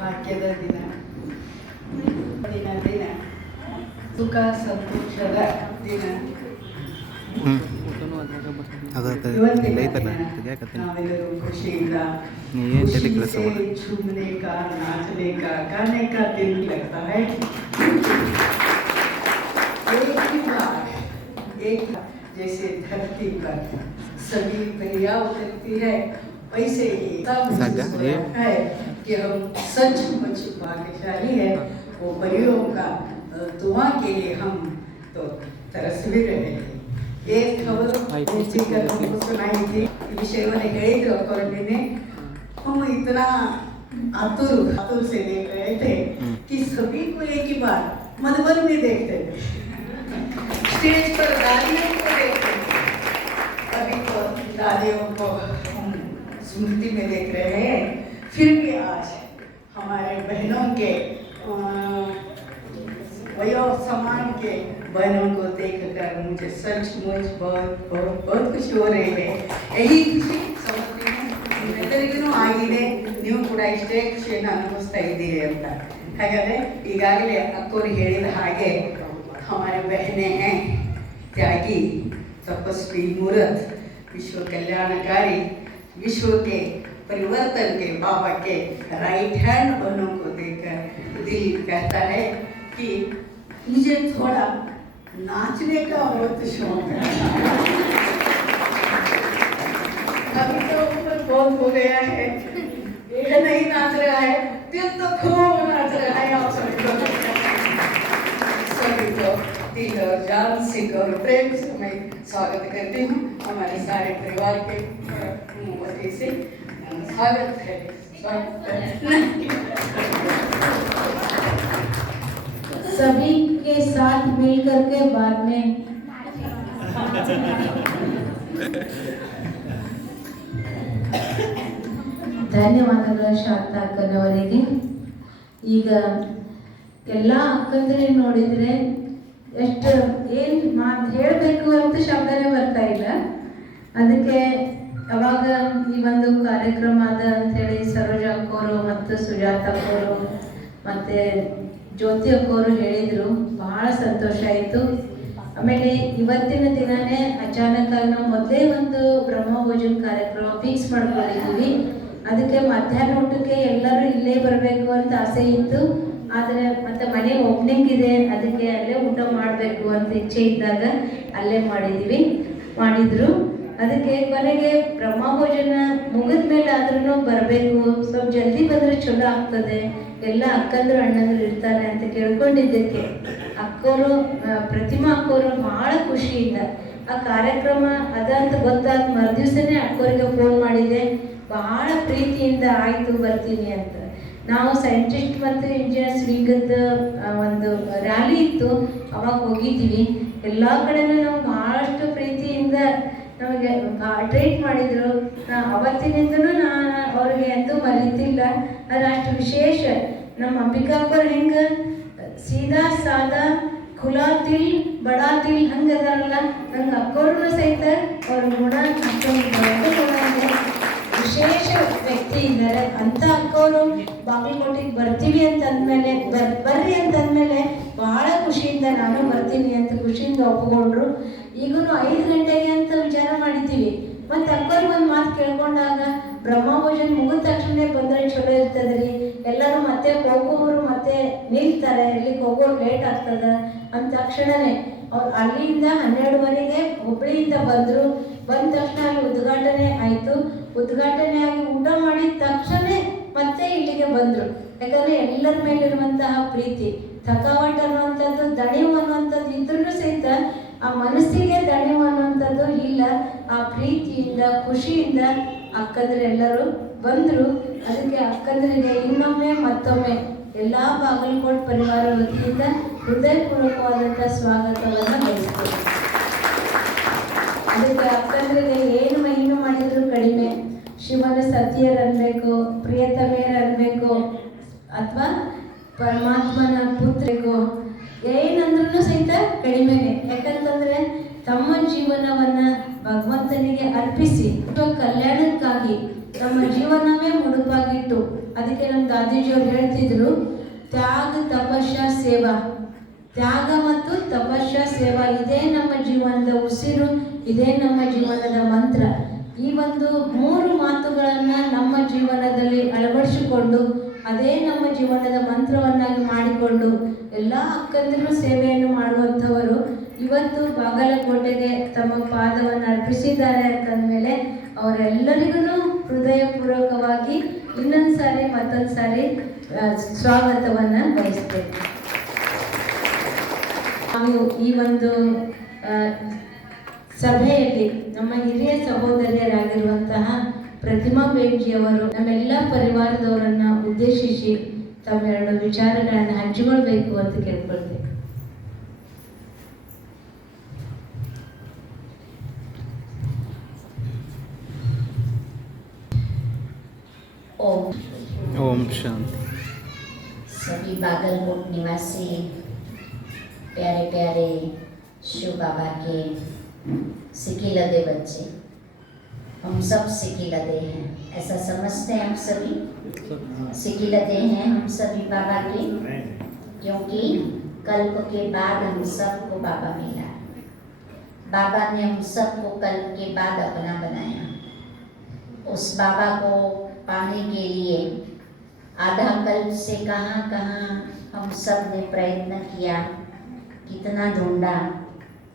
ಭಾಗ್ಯದ ದಿನ ದಿನ ದಿನ ಸುಖ ಸಂತೋಷದ ದಿನ ನಾವೆಲ್ಲರೂ ಖುಷಿಯಿಂದ झूमने का नाचने का गाने का दिन लगता है। एक जैसे धरती पर सभी परियां उतरती है वैसे ही है कि हम सचमुच भाग्यशाली है। वो परियों का दुआ के लिए हम तो तरस भी रहे हैं। एक खबर हमको सुनाई थी विषयವನ್ನು ಹೇಳಿದ್ರು अकॉर्डिंगली हम इतना आतुर से देख रहे थे कि सभी को एक ही बार मधुबन में देखते थे, स्टेज पर दादियों को देखते थे, अभी तो दादियों को हम स्मृति में देख रहे हैं। फिर भी आज हमारे बहनों के वयो समान के बहनों को देखकर मुझे सचमुच बहुत खुशी हो रही है। यही खुशी ಎಲ್ಲರಿಗೂ ಆಗಿದೆ, ನೀವು ಕೂಡ ಇಷ್ಟೇ ಖುಷಿಯನ್ನು ಅನುಭವಿಸ್ತಾ ಇದ್ದೀರಿ ಅಂತ। ಹಾಗಾದರೆ ಈಗಾಗಲೇ ಅಕ್ಕೋರು ಹೇಳಿದ ಹಾಗೆ हमारे बहनें हैं त्यागी तपस्वी मूर्त विश्व कल्याणकारी विश्व के परिवर्तन के बाबा के राइट हैंड बहनों को देखकर दिल कहता है कि मुझे थोड़ा नाचने का बहुत शौक है। अभी तो उम्र बहुत हो गया है, ये नहीं नाच रहा है, दिल तो खूब नाच रहा है। आप सभी को दिल और जान से और प्रेम से मैं स्वागत करती हूँ। हमारे सारे परिवार के वजह से स्वागत है। सभी के साथ मिल करके बाद में ಧನ್ಯವಾದಗಳು ಶಾಂತ ಅಕ್ಕನವರಿಗೆ। ಈಗ ಎಲ್ಲ ಅಕ್ಕಂದ್ರೆ ನೋಡಿದರೆ ಎಷ್ಟು ಏನು ಮಾತು ಹೇಳಬೇಕು ಅಂತ ಶಬ್ದನೇ ಬರ್ತಾ ಇಲ್ಲ। ಅದಕ್ಕೆ ಅವಾಗ ಈ ಒಂದು ಕಾರ್ಯಕ್ರಮ ಅದ ಅಂಥೇಳಿ ಸರೋಜ ಅಕ್ಕೋರು ಮತ್ತು ಸುಜಾತ ಅಕ್ಕೋರು ಮತ್ತು ಜ್ಯೋತಿ ಅಕ್ಕೋರು ಹೇಳಿದರು, ಭಾಳ ಸಂತೋಷ ಆಯಿತು। ಆಮೇಲೆ ಇವತ್ತಿನ ದಿನನೇ ಅಚಾನಕ್ಕಾಗಿ ನಾವು ಮೊದಲೇ ಒಂದು ಬ್ರಹ್ಮಭೋಜನ ಕಾರ್ಯಕ್ರಮ ಫಿಕ್ಸ್ ಮಾಡ್ಕೊಂಡಿದ್ದೀವಿ। ಅದಕ್ಕೆ ಮಧ್ಯಾಹ್ನ ಊಟಕ್ಕೆ ಎಲ್ಲರೂ ಇಲ್ಲೇ ಬರಬೇಕು ಅಂತ ಆಸೆ ಇತ್ತು, ಆದರೆ ಮತ್ತು ಮನೆ ಓಪನಿಂಗ್ ಇದೆ, ಅದಕ್ಕೆ ಅಲ್ಲೇ ಊಟ ಮಾಡಬೇಕು ಅಂತ ಇಚ್ಛೆ ಇದ್ದಾಗ ಅಲ್ಲೇ ಮಾಡಿದರು। ಅದಕ್ಕೆ ಕೊನೆಗೆ ಬ್ರಹ್ಮಭೋಜನ ಮುಗಿದ ಮೇಲೆ ಆದ್ರೂ ಬರಬೇಕು, ಸ್ವಲ್ಪ ಜಲ್ದಿ ಬಂದರೆ ಚಲೋ ಆಗ್ತದೆ, ಎಲ್ಲ ಅಕ್ಕಂದ್ರು ಅಣ್ಣಂದ್ರು ಇರ್ತಾರೆ ಅಂತ ಕೇಳ್ಕೊಂಡಿದ್ದಕ್ಕೆ ಅಕ್ಕೋರು ಪ್ರತಿಮಾ ಅಕ್ಕೋರು ಭಾಳ ಖುಷಿಯಿಂದ ಆ ಕಾರ್ಯಕ್ರಮ ಅದ ಅಂತ ಗೊತ್ತಾದ ಮರುದಿವ್ಸನೇ ಅಕ್ಕೋರಿಗೆ ಫೋನ್ ಮಾಡಿದೆ, ಭಾಳ ಪ್ರೀತಿಯಿಂದ ಆಯಿತು ಬರ್ತೀನಿ ಅಂತ। ನಾವು ಸೈಂಟಿಸ್ಟ್ ಮತ್ತು ಇಂಜಿನಿಯರ್ಸ್ ವಿಂಗದ ಒಂದು ರ್ಯಾಲಿ ಇತ್ತು, ಅವಾಗ ಹೋಗಿದ್ದೀವಿ। ಎಲ್ಲ ಕಡೆನೂ ನಾವು ಭಾಳಷ್ಟು ಪ್ರೀತಿಯಿಂದ ನಮಗೆ ಟ್ರೀಟ್ ಮಾಡಿದರು। ಅವತ್ತಿನಿಂದನೂ ನಾನು ಅವ್ರಿಗೆ ಎಂದೂ ಮರೀತಿಲ್ಲ। ಅದು ಅಷ್ಟು ವಿಶೇಷ ನಮ್ಮ ಅಂಬಿಕಾ ಅಕ್ಕೋರು ಹೆಂಗೆ ಸೀದಾ ಸಾದಾ ಖುಲಾ ದಿಲ್ ಬಡಾ ದಿಲ್ ಹಂಗೆ ಅದಾರಲ್ಲ, ನಂಗೆ ಅಕ್ಕೋರು ಸಹಿತ ಅವ್ರ ಗುಣ ವಿಶೇಷ ವ್ಯಕ್ತಿ ಇದ್ದಾರೆ ಅಂತ ಅಕ್ಕವರು ಬಾಗಲಕೋಟೆಗೆ ಬರ್ತೀವಿ ಅಂತ ಅಂದಮೇಲೆ ಬರ್ರಿ ಅಂತ ಅಂದಮೇಲೆ ಭಾಳ ಖುಷಿಯಿಂದ ನಾನು ಬರ್ತೀನಿ ಅಂತ ಖುಷಿಯಿಂದ ಒಪ್ಪಿಕೊಂಡ್ರು। ಈಗೂ 5 ಗಂಟೆಗೆ ಅಂತ ವಿಚಾರ ಮಾಡಿದ್ದೀವಿ। ಮತ್ತು ಅಕ್ಕವ್ರಿಗೆ ಒಂದು ಮಾತು ಕೇಳ್ಕೊಂಡಾಗ ಬ್ರಹ್ಮಭೋಜನ ಮುಗಿದ ತಕ್ಷಣ ಬಂದರೆ ಚಲೋ ಇರ್ತದೆ ರೀ, ಎಲ್ಲರೂ ಮತ್ತೆ ಹೋಗೋರು ಮತ್ತೆ ನಿಲ್ತಾರೆ, ಇಲ್ಲಿಗೆ ಹೋಗೋರು ಲೇಟ್ ಆಗ್ತದೆ ಅಂದ ತಕ್ಷಣವೇ ಅವ್ರು ಅಲ್ಲಿಂದ 12:30ಗೆ ಹುಬ್ಬಳ್ಳಿಯಿಂದ ಬಂದರು। ಬಂದ ತಕ್ಷಣ ಅಲ್ಲಿ ಉದ್ಘಾಟನೆ ಆಯಿತು, ಉದ್ಘಾಟನೆ ಆಗಿ ಊಟ ಮಾಡಿದ ತಕ್ಷಣ ಮತ್ತೆ ಇಲ್ಲಿಗೆ ಬಂದರು। ಯಾಕಂದರೆ ಎಲ್ಲರ ಮೇಲಿರುವಂತಹ ಪ್ರೀತಿ, ಥಕಾವಟ್ ಅನ್ನುವಂಥದ್ದು ದಣಿವು ಅನ್ನುವಂಥದ್ದು ಇದ್ರೂ ಸಹಿತ ಆ ಮನಸ್ಸಿಗೆ ದಣಿವು ಅನ್ನುವಂಥದ್ದು ಇಲ್ಲ, ಆ ಪ್ರೀತಿಯಿಂದ ಖುಷಿಯಿಂದ ಅಕ್ಕಂದ್ರೆಲ್ಲರೂ ಬಂದರು। ಅದಕ್ಕೆ ಅಕ್ಕಂದ್ರಿಗೆ ಇನ್ನೊಮ್ಮೆ ಮತ್ತೊಮ್ಮೆ ಎಲ್ಲ ಬಾಗಲಕೋಟೆ ಪರಿವಾರ ವತಿಯಿಂದ ಹೃದಯಪೂರ್ವಕವಾದಂಥ ಸ್ವಾಗತವನ್ನು ಬಯಸ್ತೀವಿ। ಅದಕ್ಕೆ ಅಕ್ಕಂದ್ರಿಗೆ ಏನು ಮಹಿಮೆ ಮಾಡಿದ್ರು ಕಡಿಮೆ, ಶಿವನ ಸತಿಯರು ಅನ್ಬೇಕು, ಪ್ರಿಯತಮೆಯರು ಅನ್ಬೇಕು, ಅಥವಾ ಪರಮಾತ್ಮನ ಪುತ್ರಿಗೂ ಏನಂದ್ರೂ ಸಹಿತ ಕಡಿಮೆನೆ। ಯಾಕಂತಂದ್ರೆ ತಮ್ಮ ಜೀವನವನ್ನ ಭಗವಂತನಿಗೆ ಅರ್ಪಿಸಿ ಕಲ್ಯಾಣಕ್ಕಾಗಿ ತಮ್ಮ ಜೀವನವೇ ಮುಡುಪಾಗಿಟ್ಟು ಅದಕ್ಕೆ ನಮ್ಮ ದಾದೀಜಿಯವ್ರು ಹೇಳ್ತಿದ್ರು, ತ್ಯಾಗ ತಪಸ್ಯ ಸೇವಾ, ತ್ಯಾಗ ಮತ್ತು ತಪಸ್ಯ ಸೇವಾ, ಇದೇ ನಮ್ಮ ಜೀವನದ ಉಸಿರು, ಇದೇ ನಮ್ಮ ಜೀವನದ ಮಂತ್ರ. ಈ ಒಂದು 3 ಮಾತುಗಳನ್ನು ನಮ್ಮ ಜೀವನದಲ್ಲಿ ಅಳವಡಿಸಿಕೊಂಡು ಅದೇ ನಮ್ಮ ಜೀವನದ ಮಂತ್ರವನ್ನಾಗಿ ಮಾಡಿಕೊಂಡು ಎಲ್ಲ ಅಕ್ಕಂದಿರು ಸೇವೆಯನ್ನು ಮಾಡುವಂಥವರು ಇವತ್ತು ಬಾಗಲಕೋಟೆಗೆ ತಮ್ಮ ಪಾದವನ್ನು ಅರ್ಪಿಸಿದ್ದಾರೆ ಅಂತಂದಮೇಲೆ ಅವರೆಲ್ಲರಿಗೂ ಹೃದಯಪೂರ್ವಕವಾಗಿ ಇನ್ನೊಂದು ಸಾರಿ ಮತ್ತೊಂದು ಸಾರಿ ಸ್ವಾಗತವನ್ನು ಬಯಸ್ತೇವೆ. ನಾವು ಈ ಒಂದು ಸಭೆಯಲ್ಲಿ ನಮ್ಮ ಹಿರಿಯ ಸಹೋದರಿಯರಾಗಿರುವಂತಹ ಪ್ರತಿಮಾ ಬೇಗ್ಜಿಯವರು ನಮ್ಮೆಲ್ಲ ಪರಿವಾರದವರನ್ನು ಉದ್ದೇಶಿಸಿ ತಮ್ಮ 2 ವಿಚಾರಗಳನ್ನು ಹಂಚಿಕೊಳ್ಬೇಕು ಅಂತ ಕೇಳ್ಕೊಳ್ತೇವೆ. ओम शांति। सभी बागलकोट निवासी प्यारे प्यारे शिव बाबा के सिकिलदे बच्चे, हम सब सिकिलदे हैं, ऐसा समझते हैं हम सभी सिकिलदे हैं हम सभी बाबा के, क्योंकि कल्प के बाद हम सबको बाबा मिला। बाबा ने हम सबको कल्प के बाद अपना बनाया। उस बाबा को पाने के लिए आधा कल्प से कहाँ कहाँ हम सब ने प्रयत्न किया, कितना ढूंढा,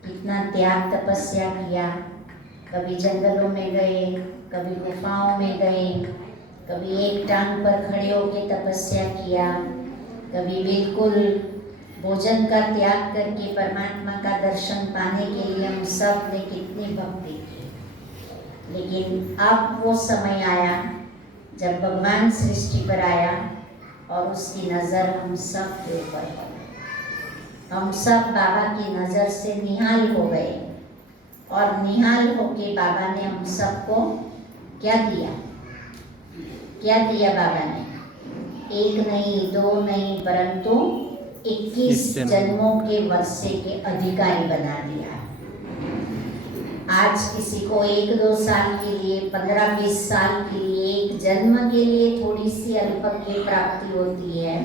कितना त्याग तपस्या किया। कभी जंगलों में गए, कभी गुफाओं में गए, कभी एक टांग पर खड़े होकर तपस्या किया, कभी बिल्कुल भोजन का त्याग करके परमात्मा का दर्शन पाने के लिए हम सब ने कितनी भक्ति की। लेकिन अब वो समय आया जब भगवान सृष्टि पर आया और उसकी नज़र हम सब के ऊपर हो गई। हम सब बाबा की नज़र से निहाल हो गए और निहाल होके बाबा ने हम सबको क्या दिया? क्या दिया बाबा ने? 1 नहीं 2 नहीं परंतु 21 जन्मों के वर्षे के अधिकारी बना दिया। आज किसी को 1-2 साल के लिए, 15-20 साल के लिए, 1 जन्म के लिए थोड़ी सी अल्प की प्राप्ति होती है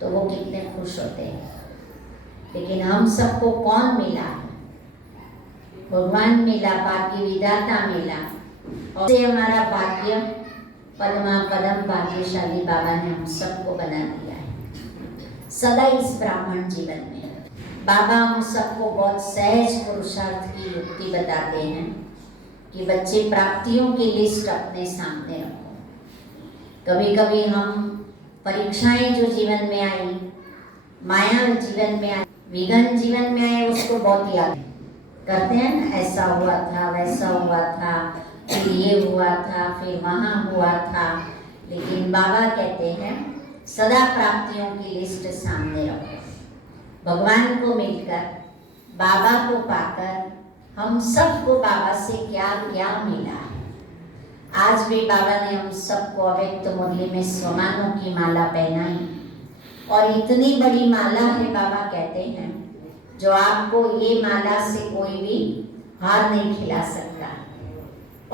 तो वो कितने खुश होते हैं। लेकिन हम सबको कौन मिला? भगवान मिला, भाग्य विधाता मिला, और से हमारा भाग्य पद्मा पदम भाग्यशाली बाबा ने हम सबको बना दिया है। सदा इस ब्राह्मण जीवन में बाबा हम सबको बहुत सहज पुरुषार्थ की युक्ति बताते हैं कि बच्चे प्राप्तियों की लिस्ट अपने सामने रखो। कभी कभी हम परीक्षाएं जो जीवन में आई, माया जीवन में आई, विघन जीवन में आए, उसको बहुत याद करते हैं ना, ऐसा हुआ था, वैसा हुआ था, फिर ये हुआ था, फिर वहाँ हुआ था। लेकिन बाबा कहते हैं सदा प्राप्तियों की लिस्ट सामने रखो। भगवान को मिलकर, बाबा को पाकर हम सबको बाबा से क्या क्या मिला है। आज भी बाबा ने हम सबको अव्यक्त मुरली में स्वमानों की माला पहनाई, और इतनी बड़ी माला है, बाबा कहते हैं जो आपको ये माला से कोई भी हार नहीं खिला सकता।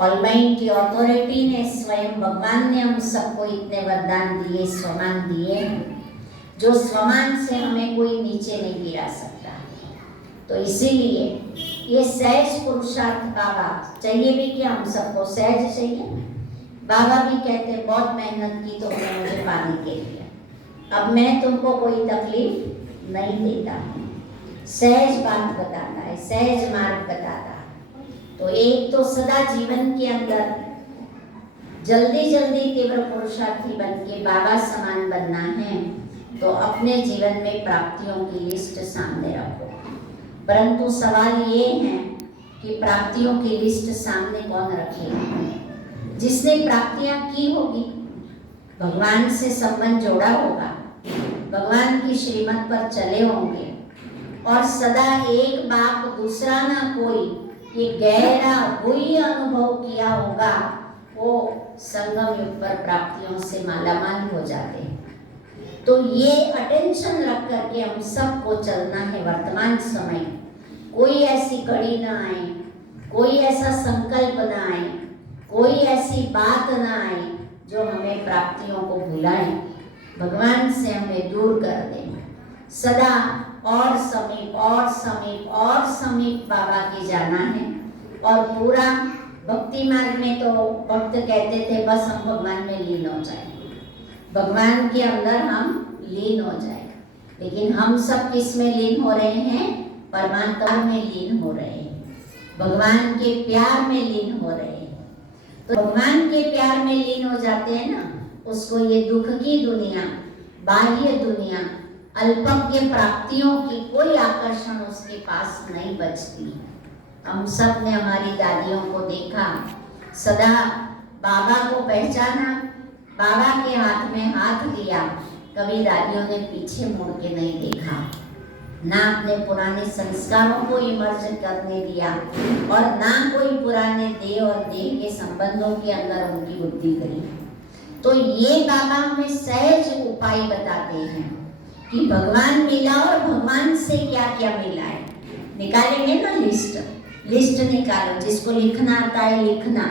ऑलमाइटी अथॉरिटी ने, स्वयं भगवान ने हम सबको इतने वरदान दिए, स्वमान दिए हैं, जो स्वमान से हमें कोई नीचे नहीं गिरा सकता। तो इसीलिए ये सहज पुरुषार्थ बाबा चाहिए भी, कि हम सबको सहज चाहिए। बाबा भी कहते हैं बहुत मेहनत की तुमने मुझे पाने के लिए, अब मैं तुमको कोई तकलीफ नहीं देता हूँ। सहज बात बताता है, सहज मार्ग बताता है। तो एक तो सदा जीवन के अंदर जल्दी जल्दी तीव्र पुरुषार्थी बन के बाबा समान बनना है, तो अपने जीवन में प्राप्तियों की लिस्ट सामने रखो। परंतु सवाल ये है कि प्राप्तियों की लिस्ट सामने कौन रखेगा? जिसने प्राप्तियां की होगी, भगवान से संबंध जोड़ा होगा, भगवान की श्रीमत पर चले होंगे, और सदा एक बाप दूसरा ना कोई, ये गहरा वही अनुभव किया होगा, वो संगम युग पर प्राप्तियों से मालामाल हो जाते हैं। तो ये अटेंशन रख करके हम सबको चलना है। वर्तमान समय कोई ऐसी कड़ी ना आए, कोई ऐसा संकल्प ना आए, कोई ऐसी बात ना आए जो हमें प्राप्तियों को भुलाएं, भगवान से हमें दूर कर दें। सदा और समीप और समीप और समीप बाबा की जाना है। और पूरा भक्ति मार्ग में तो भक्त कहते थे बस हम भगवान में लीन हो जाए, भगवान के अंदर हम लीन हो जाए। लेकिन हम सब किस में लीन हो रहे हैं? परमात्मा में लीन हो रहे हैं, भगवान के प्यार में लीन हो रहे हैं। तो भगवान के प्यार में लीन हो जाते हैं ना, उसको ये दुख की दुनिया, बाह्य दुनिया, अल्पज्ञ प्राप्तियों की कोई आकर्षण उसके पास नहीं बचती। हम सब ने हमारी दादियों को देखा, सदा बाबा को पहचाना, बाबा के हाथ में हाथ दिया, कभी दादियों ने पीछे मुड़ के नहीं देखा, ना अपने पुराने संस्कारों को इमर्ज करने दिया और ना कोई पुराने देह और देह के संबंधों के अंदर उनकी बुद्धि करी। तो ये बाबा हमें सहज उपाय बताते हैं कि भगवान मिला और भगवान से क्या क्या मिला है। निकालेंगे ना लिस्ट निकालो, जिसको लिखना आता है लिखना,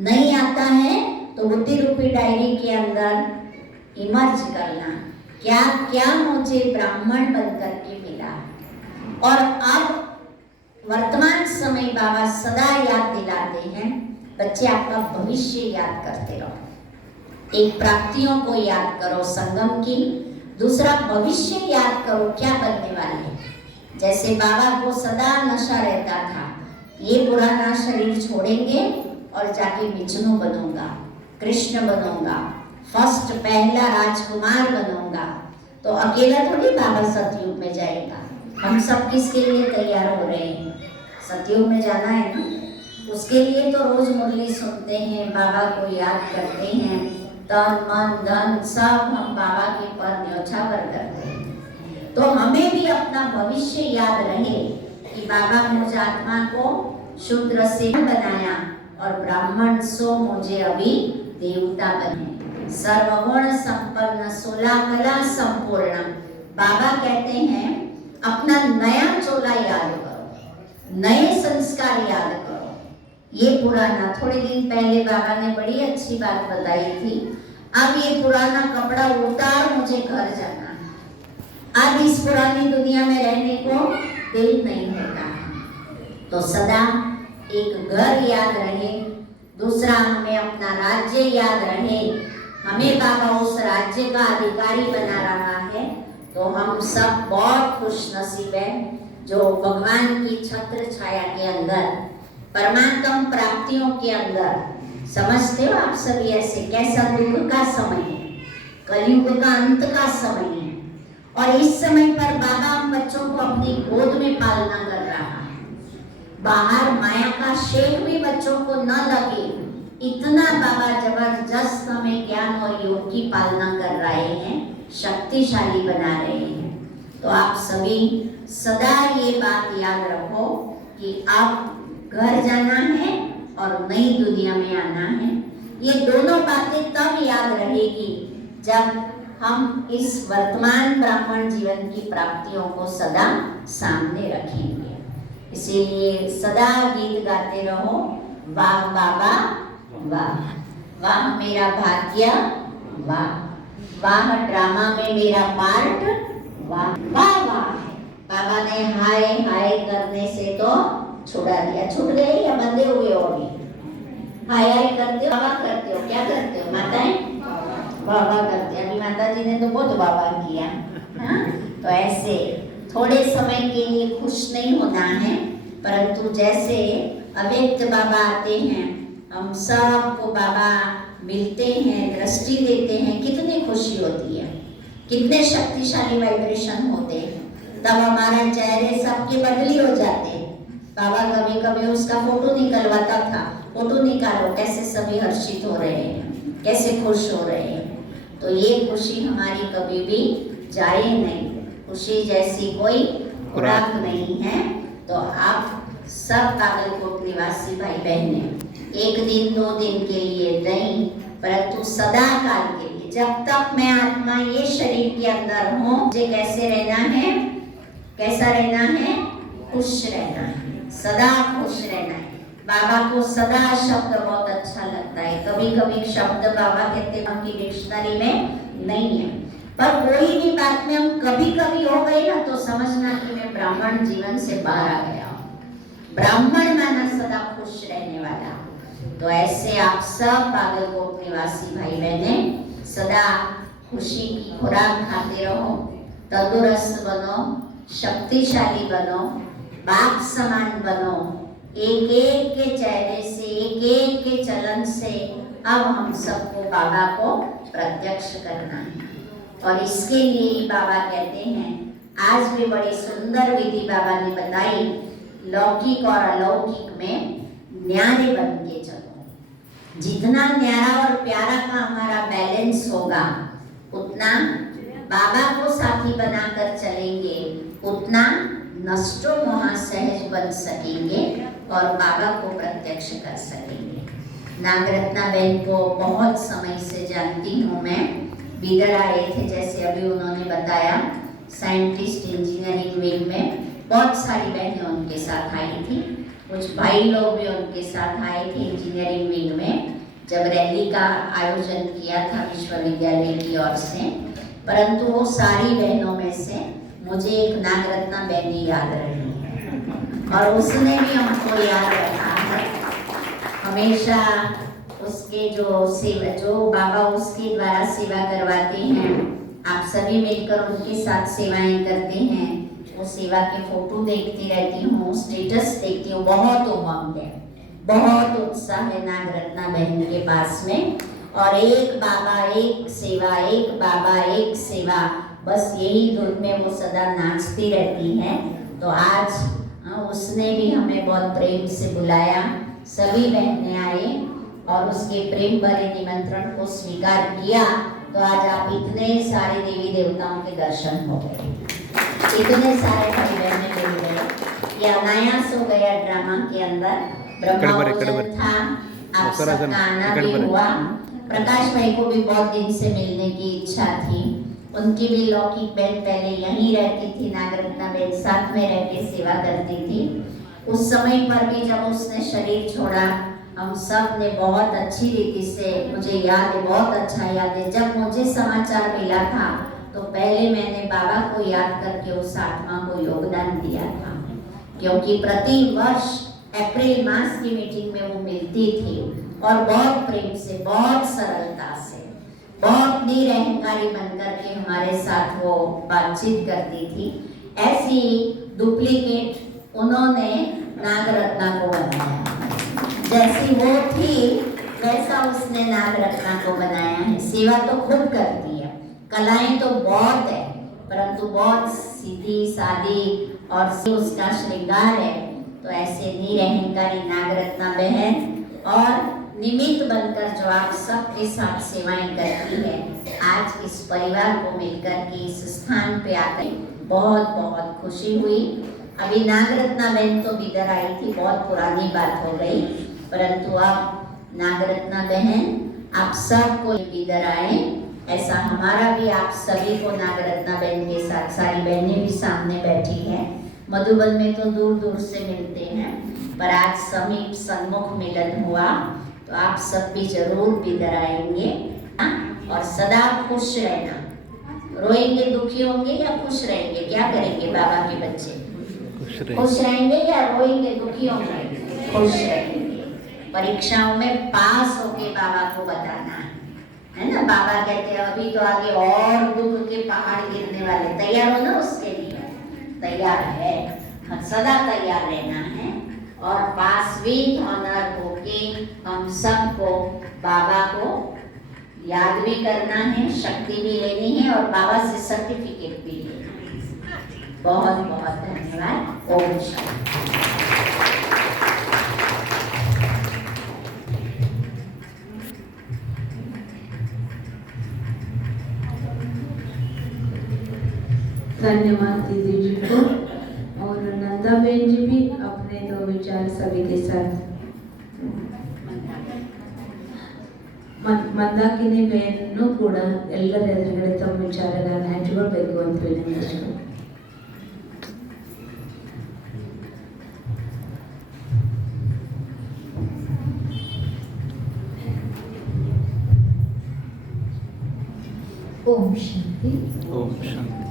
नहीं आता है तो बुद्धि रूपी डायरी के अंदर इमर्ज करना, क्या क्या मुझे ब्राह्मण बनकर के मिला। और अब वर्तमान समय बाबा सदा याद दिलाते हैं, बच्चे आपका भविष्य याद करते रहो। एक प्राप्तियों को याद करो संगम की, दूसरा भविष्य याद करो क्या बनने वाले हैं। जैसे बाबा को सदा नशा रहता था, ये पुराना शरीर छोड़ेंगे और जाके विष्णु बनूंगा, कृष्ण बनूंगा, फर्स्ट पहला राजकुमार बनूंगा। तो अकेला थोड़ी बाबा सतयुग में जाएगा। हम सब किसके लिए तैयार हो रहे हैं? सतयुग में जाना है ना, उसके लिए तो रोज मुरली सुनते हैं, बाबा को याद करते हैं, तन मन धन सब हम बाबा के पर न्योछावर करते हैं। तो हमें भी अपना भविष्य याद रहे कि बाबा मुझ आत्मा को शूद्र से बनाया और ब्राह्मण सो मुझे अभी देवता बने। सर्वगुण संपन्न 16 कला संपूर्ण। बाबा कहते हैं अपना नया चोला याद करो, नए संस्कार याद करो। ये पुराना, थोड़े दिन पहले बाबा ने बड़ी अच्छी बात बताई थी, अब ये पुराना कपड़ा उतार, मुझे घर जाना है। अब इस पुरानी दुनिया में रहने को दिल नहीं होता है। तो सदा एक घर याद रहे, दूसरा हमें अपना राज्य याद रहे, हमें बाबा उस राज्य का अधिकारी बना रहा है। तो हम सब बहुत खुश नसीब है जो भगवान की छत्र छाया के अंदर, परमात्म प्राप्तियों के अंदर। समझते हो आप सभी ऐसे कैसा दुख का समय है, कलयुग का अंत का समय है, और इस समय पर बाबा हम बच्चों को अपनी गोद में पालना कर रहा है। बाहर माया का शेख भी बच्चों को न लगे, इतना बाबा जबरदस्त हमें ज्ञान और योग की पालना कर रहे हैं, शक्तिशाली बना रहे हैं। तो आप सभी सदा ये बात याद रखो कि आप घर जाना है और नई दुनिया में आना है। ये दोनों बातें तब याद रहेगी जब हम इस वर्तमान ब्राह्मण जीवन की प्राप्तियों को सदा सामने रखेंगे। इसीलिए सदा गीत गाते रहो, वाह बाबा वाह, वाह मेरा भाग्य वाह, वाह ड्रामा में मेरा पार्ट वाह, वाह वाह। बाबा ने हाय हाय करने से तो छुड़ा दिया। छूट गए या बंधे हुए हो? अभी हाय हाय करते हो, बाबा करते हो, क्या करते हो? माताएं बाबा करते हैं। अभी माता जी ने तो बहुत बाबा किया। हाँ? तो ऐसे थोड़े समय के लिए खुश नहीं होना है, परंतु जैसे अव्यक्त बाबा आते हैं, हम सबको बाबा मिलते हैं, दृष्टि देते हैं, कितनी खुशी होती है, कितने शक्तिशाली वाइब्रेशन होते हैं। तब हमारा चेहरे सबके बदली हो जाते हैं। बाबा कभी कभी उसका फोटो निकलवाता था, फोटो निकालो, कैसे सभी हर्षित हो रहे हैं, कैसे खुश हो रहे हैं। तो ये खुशी हमारी कभी भी जाए नहीं। खुशी जैसी कोई खुराक नहीं है। तो आप सब पागलकोट निवासी भाई बहने, एक दिन 2 दिन के लिए नहीं, परंतु सदा काल के लिए, जब तक मैं आत्मा ये शरीर के अंदर हूँ, मुझे कैसे रहना है? कैसा रहना है? खुश रहना है, सदा खुश रहना है। बाबा को सदा शब्द बहुत अच्छा लगता है। कभी कभी शब्द बाबा कहते हैं उनकी डिक्शनरी में नहीं है, पर कोई भी बात में हम कभी कभी हो गए ना तो समझना कि मैं ब्राह्मण जीवन से बाहर आ गया हूँ। ब्राह्मण माना सदा खुश रहने वाला। तो ऐसे आप सब बागलकोट निवासी भाई बहने सदा खुशी की खुराक खाते रहो, तंदुरुस्त बनो, शक्तिशाली बनो, बाप समान बनो। एक एक के चेहरे से, एक एक के चलन से अब हम सबको बाबा को प्रत्यक्ष करना है। और इसके लिए ही बाबा कहते हैं, आज भी बड़ी सुंदर विधि बाबा ने बताई, लौकिक और अलौकिक में न्यारे बन के चलो। जितना न्यारा और प्यारा का हमारा बैलेंस होगा, उतना बाबा को साथी बनाकर चलेंगे, उतना नष्टो मोहा सहज बन सकेंगे और बाबा को प्रत्यक्ष कर सकेंगे। नागरत्ना बहन को बहुत समय से जानती हूँ मैं। बिदर आए थे, जैसे अभी उन्होंने बताया, साइंटिस्ट इंजीनियरिंग विंग में बहुत सारी बहनें उनके साथ आई थी। कुछ भाई लोग भी उनके साथ आए थे इंजीनियरिंग विंग में, जब रैली का आयोजन किया था विश्वविद्यालय की ओर से। परंतु वो सारी बहनों में से मुझे एक नागरत्ना बहन याद रही है और उसने भी हमको याद रखा है हमेशा। उसके जो बाबा उसके द्वारा सेवा करवाते हैं, आप सभी मिलकर उनके साथ सेवाएं करते हैं। वो सेवा के फोटो देखती रहती हूँ, स्टेटस देखती हूँ, बहुत उमंग है, बहुत उत्साह है नागरत्ना बहन के पास में। और एक बाबा एक सेवा, एक बाबा एक सेवा, बस यही धुन में वो सदा नाचती रहती है। तो आज उसने भी हमें बहुत प्रेम से बुलाया, सभी बहनें आई और उसके प्रेम भरे निमंत्रण को स्वीकार किया। तो आज आप इतने सारे देवी देवताओं के दर्शन हो गए, इतने सारे भाई बहनें मिल गए। ये अनायास हो गया ड्रामा के अंदर। ब्रह्मोत्सव था, आप सबका आना भी हुआ। प्रकाश भाई को भी बहुत दिन से मिलने की इच्छा थी। उनकी भी लौकिक बहन पहले यहीं रहती थी, नागरत्ना बहन साथ में रह के सेवा करती थी। उस समय पर भी जब उसने शरीर छोड़ा, हम सब ने बहुत अच्छी रीति से, मुझे याद है, बहुत अच्छा याद है, जब मुझे समाचार मिला था तो पहले मैंने बाबा को याद करके उस आत्मा को योगदान दिया था। क्योंकि प्रति वर्ष अप्रैल मास की मीटिंग में वो मिलती थी और बहुत प्रेम से, बहुत सरलता से, बहुत निरहंकारी बनकर के हमारे साथ वो बातचीत करती थी। ऐसी डुप्लीकेट उन्होंने नागरत्ना को बनाया, जैसी वो थी वैसा उसने नागरत्ना को बनाया है। सेवा तो खुद करती है, कलाएं तो बहुत है, परंतु बहुत सीधी सादी और उसका श्रृंगार है। तो ऐसे निरहंकारी नागरत्ना बहन और निमित्त बनकर जो आप सबके साथ सेवाएं करती है, आज इस परिवार को मिलकर के इस स्थान पे आकर बहुत बहुत खुशी हुई। अभी नागरत्ना बहन तो बिदर आई थी, बहुत पुरानी बात हो गई, परंतु अब नागरत्ना बहन आप सबको बिदर आए, ऐसा हमारा भी आप सभी को नागरत्ना बहन के साथ सारी बहनें भी सामने बैठी है। मधुबन में तो दूर दूर से मिलते हैं, पर आज समीप सन्मुख मिलन हुआ, तो आप सब भी जरूर बिदर आएंगे और सदा खुश रहना। रोएंगे, दुखी होंगे या खुश रहेंगे? क्या करेंगे बाबा के बच्चे? खुश रहेंगे या रोएंगे, दुखी होंगे? खुश रहेंगे। परीक्षाओं में पास होके बाबा को बताना है ना। बाबा कहते हैं अभी तो आगे और दुख के पहाड़ गिरने वाले, तैयार हो ना उसके लिए? तैयार है, सदा तैयार रहना है और पास विद ऑनर होके हम सबको बाबा को याद भी करना है, शक्ति भी लेनी है और बाबा से सर्टिफिकेट भी लेना है। बहुत बहुत धन्यवाद। ओम शांति। धन्यवाद दीदी जी को। और नंदा बहन जी भी अपने दो विचार सभी के साथ। ಮಂದಾಕಿನಿ ಬಹನ್ನು ಕೂಡ ಎಲ್ಲರ ಎದುರುಗಡೆ ತಮ್ಮ ವಿಚಾರಗಳನ್ನು ಹಂಚಿಕೊಳ್ಬೇಕು ಅಂತ ವಿನಂತಿಸ್ತು. शांति ओम शांति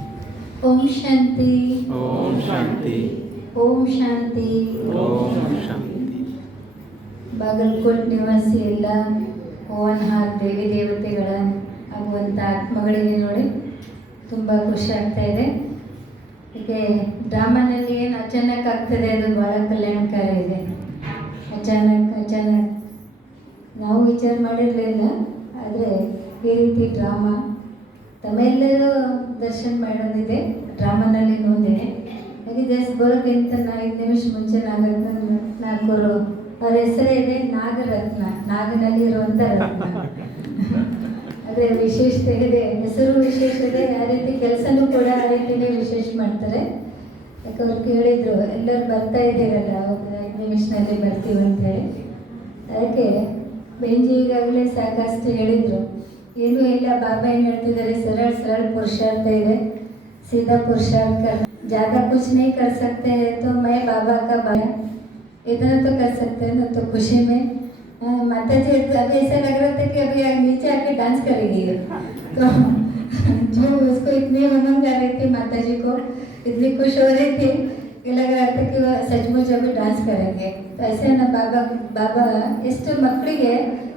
ओम शांति ओम शांति ओम शांति ओम शांति ಬಾಗಲಕೋಟ್ ನಿವಾಸಿ ಎಲ್ಲ ಓವನ್ಹಾರ್ ದೇವಿ ದೇವತೆಗಳ ಆಗುವಂಥ ಆತ್ಮಗಳಿಗೆ ನೋಡಿ ತುಂಬ ಖುಷಿ ಆಗ್ತಾ ಇದೆ. ಹೀಗೆ ಡ್ರಾಮಾನಲ್ಲಿ ಏನು ಅಚಾನಕ್ ಆಗ್ತದೆ ಅದು ಭಾಳ ಕಲ್ಯಾಣಕಾರಿ ಇದೆ. ಅಚಾನಕ್ ನಾವು ವಿಚಾರ ಮಾಡಿರಲಿಲ್ಲ, ಆದರೆ ಈ ರೀತಿ ಡ್ರಾಮಾ ತಮ್ಮೆಲ್ಲರೂ ದರ್ಶನ ಮಾಡೋದಿದೆ. ಡ್ರಾಮಾನಲ್ಲಿ ನೋಡಿದೆ ಹಾಗೆ ಜಸ್ಟ್ ಬರೋಕ್ಕಿಂತ 5 ನಿಮಿಷ ಮುಂಚೆ ನಾಲ್ಕರು ಅವ್ರ ಹೆಸರೇ ಇದೆ ನಾಗರತ್ನ, ನಾಗನಲ್ಲಿ ಇರುವಂಥ ರತ್ನ. ಅದೇ ವಿಶೇಷತೆ ಇದೆ, ಹೆಸರು ವಿಶೇಷ ಇದೆ, ಆ ರೀತಿ ಕೆಲಸನೂ ಕೂಡ ಆ ರೀತಿಯೇ ವಿಶೇಷ ಮಾಡ್ತಾರೆ. ಯಾಕೆ ಅವ್ರು ಕೇಳಿದ್ರು ಎಲ್ಲರೂ ಬರ್ತಾ ಇದ್ದೀರಲ್ಲ, ಹೌದು 5 ನಿಮಿಷದಲ್ಲಿ ಬರ್ತೀವಿ ಅಂತೇಳಿ. ಅದಕ್ಕೆ ಬೆಂಜಿ ಈಗಾಗಲೇ ಸಾಕಷ್ಟು ಹೇಳಿದರು, ಏನೂ ಇಲ್ಲ, ಬಾಬಾ ಏನು ಹೇಳ್ತಿದ್ದಾರೆ, सरल पुरुषार्थ ಇದೆ, सीधा पुरुषार्थ करना, ज़्यादा कुछ नहीं कर सकते हैं तो मैं बाबा का बाया इतना तो कर सकते हैं ना. तो खुशी में माता जी अभी ऐसा लग रहा था कि अभी नीचे आके डांस करेगी. तो जो उसको इतनी उमंग आ रही थी, माता जी को इतनी खुश हो रही थी कि लग रहा था कि वह सचमुच अभी डांस करेंगे. तो ऐसे ना ಬಾಬಾ ಎಷ್ಟು ಮಕ್ಕಳಿಗೆ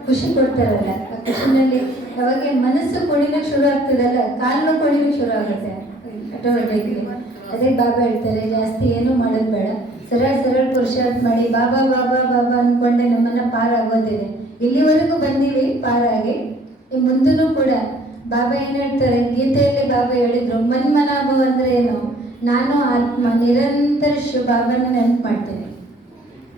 ಖುಷಿ ಕೊಡ್ತಾರಲ್ಲ, ಆ ಖುಷಿನಲ್ಲಿ ಅವಾಗ ಮನಸ್ಸು ಕುಣಿಲಿಕ್ಕೆ ಶುರು ಆಗ್ತದಲ್ಲ, ಕಾಲು ಕುಣಿಲಿಕ್ಕೆ ಶುರು ಆಗುತ್ತೆ ಆಟೋಮೆಟಿಕ್ಲಿ. ಅದೇ ಬಾಬಾ ಹೇಳ್ತಾರೆ, ಜಾಸ್ತಿ ಏನೂ ಮಾಡೋದು ಬೇಡ, सरल पुरुषार्थ ಮಾಡಿ ಬಾಬಾ ಬಾಬಾ ಬಾಬಾ ಅಂದ್ಕೊಂಡೆ ನಮ್ಮನ್ನು ಪಾರಾಗೋದಿದೆ. ಇಲ್ಲಿವರೆಗೂ ಬಂದೀವಿ ಪಾರಾಗಿ, ಮುಂದೂ ಕೂಡ ಬಾಬಾ ಏನು ಹೇಳ್ತಾರೆ, ಗೀತೆಯಲ್ಲಿ ಬಾಬಾ ಹೇಳಿದ್ರು, ಮನ್ಮನಾಭವ ಅಂದರೆ ಏನು, ನಾನು ಆತ್ಮ ನಿರಂತರ ಬಾಬಾನ ನೆನಪು ಮಾಡ್ತೇನೆ.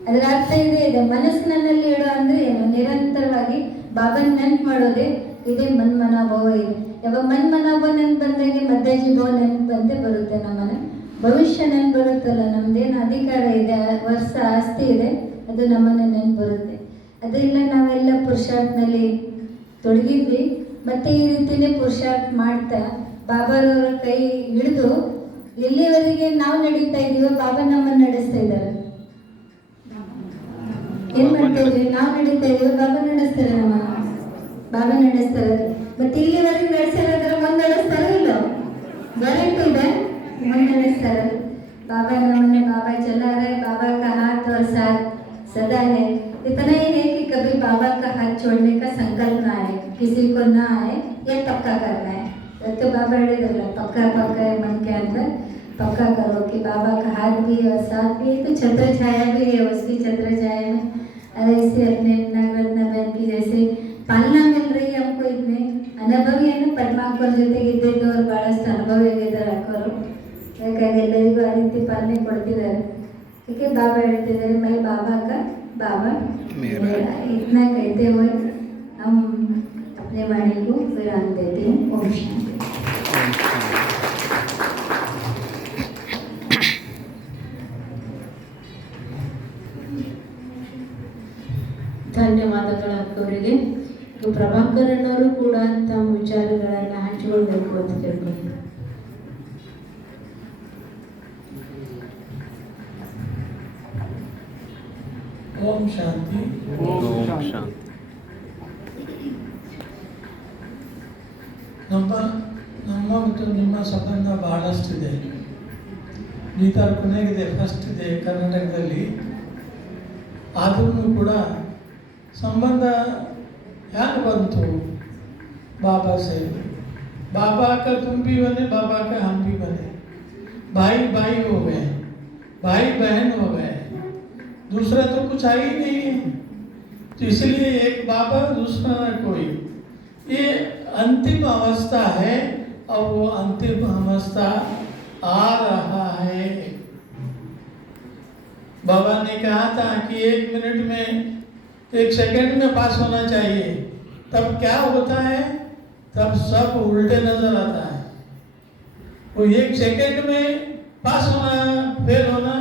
ಅದರ ಅರ್ಥ ಇದೆ, ಮನಸ್ಸು ನನ್ನಲ್ಲಿ ಇಡೋ ಅಂದರೆ ಏನು, ನಿರಂತರವಾಗಿ ಬಾಬಾನ ನೆನಪು ಮಾಡೋದೇ ಇದೇ ಮನ್ಮನಾಭವ ಇದೆ. ಯಾವಾಗ ಮನ್ಮನಾಭವ ನೆನಪು ಬಂದಾಗೆ ಮದ್ದಾಜಿ ಭಾವ ನೆನಪು ಬಂದೇ ಬರುತ್ತೆ. ನಮ್ಮನೆ ಭವಿಷ್ಯ ನೆನಪು ಬರುತ್ತಲ್ಲ, ನಮ್ದೇನು ಅಧಿಕಾರ ಇದೆ, ವರ್ಷ ಆಸ್ತಿ ಇದೆ, ಅದು ನಮ್ಮನೆ ನೆನಪು ಬರುತ್ತೆ. ಅದರಿಂದ ನಾವೆಲ್ಲ ಪುರುಷಾರ್ಥನಲ್ಲಿ ತೊಡಗಿದ್ವಿ. ಮತ್ತೆ ಈ ರೀತಿಯೇ ಪುರುಷಾರ್ಥ ಮಾಡ್ತಾ ಬಾಬಾರವರ ಕೈ ಹಿಡಿದು ಎಲ್ಲಿವರೆಗೆ ನಾವು ನಡೀತಾ ಇದ್ದೀವೋ ಬಾಬಾ ನಮ್ಮನ್ನು ನಡೆಸ್ತಾ ಇದ್ದಾರೆ. ಏನ್ ಮಾಡ್ತಾ ಇದ್ವಿ, ನಾವು ನಡೀತಾ ಇದೀವಿ, ಬಾಬಾ ನಡೆಸ್ತಾರೆ, ನಮ್ಮನ್ನು ಬಾಬಾ ನಡೆಸ್ತಾರೆ. ಮತ್ತೆ ಇಲ್ಲಿವರೆಗೆ ನಡೆಸಿರೋದ್ರ ಮುಂದೆ ನಡೆಸ್ತಾರೋ ಇಲ್ಲ, ಗ್ಯಾರಂಟಿ ಇದೆ, ಮುಂದೆ ನಡೆಸ್ತಾರೆ. बाबा नमने बाबा चला रहे, बाबा का हाथ और साथ सदा है. इतना ही है कि कभी बाबा का हाथ छोड़ने का संकल्प ना आए, किसी को ना आए, ये पक्का करना है. तो बाबा ಹೇಳಿದ್ರಲ್ಲ, पक्का पक्का है मन के अंदर, पक्का करो कि बाबा का हाथ भी और साथ भी, तो छत्र छाया भी है, उसकी छत्र छाया में ऐसे अपने नागरत्न बहन की जैसे पालना मिल रही है हमको. इतने अनुभवी है ना, ಪರಮಾತ್ಮರ ಜೊತೆಗೆ ಇದ್ದಿದ್ದು ಅವ್ರು ಭಾಳಷ್ಟು ಅನುಭವಿ ಆಗಿದ್ದಾರೆ ಅಕ್ಕವರು. ಯಾಕಂದ್ರೆ ಎಲ್ಲರಿಗೂ ಆ ರೀತಿ ಪಾಲನೆ ಕೊಡ್ತಿದ್ದಾರೆ. क्योंकि बाबा ಹೇಳ್ತಿದ್ದಾರೆ, मैं बाबा का बाबा मेरा. इतना कहते हुए हम अपने वाणी को विराम देते हैं. ओम शांति. ಧನ್ಯವಾದಗಳು ಅಕ್ಕವರಿಗೆ. ಪ್ರಭಾಕರಣ್ಣವರು ಕೂಡ ತಮ್ಮ ವಿಚಾರಗಳನ್ನು ಹಂಚಿಕೊಳ್ಬೇಕು ಅಂತ ಕೇಳ್ಬೇಕು. ಓಂ ಶಾಂತಿ. ಓಂ ಶಾಂತಿ. ನಮ್ಮ ಮತ್ತು ನಿಮ್ಮ ಸಂಬಂಧ ಬಹಳಷ್ಟಿದೆ. ಗೀತಾರ ಕೊನೆಗಿದೆ, ಫಸ್ಟ್ ಇದೆ ಕರ್ನಾಟಕದಲ್ಲಿ. ಆದ್ರೂ ಕೂಡ ಸಂಬಂಧ ಯಾಕೆ ಬಂತು बाबा से? बाबा का तुम भी बने, बाबा का हम भी बने, भाई भाई हो गए, भाई बहन हो गए, दूसरा तो कुछ आ ही नहीं है. तो इसलिए एक बाबा दूसरा ना कोई. ये अंतिम अवस्था है और वो अंतिम अवस्था आ रहा है. बाबा ने कहा था कि 1 मिनट में 1 सेकंड में पास होना चाहिए. तब क्या होता है, तब सब उल्टे नजर आता है. वो 1 सेकंड में पास होना, फेल होना,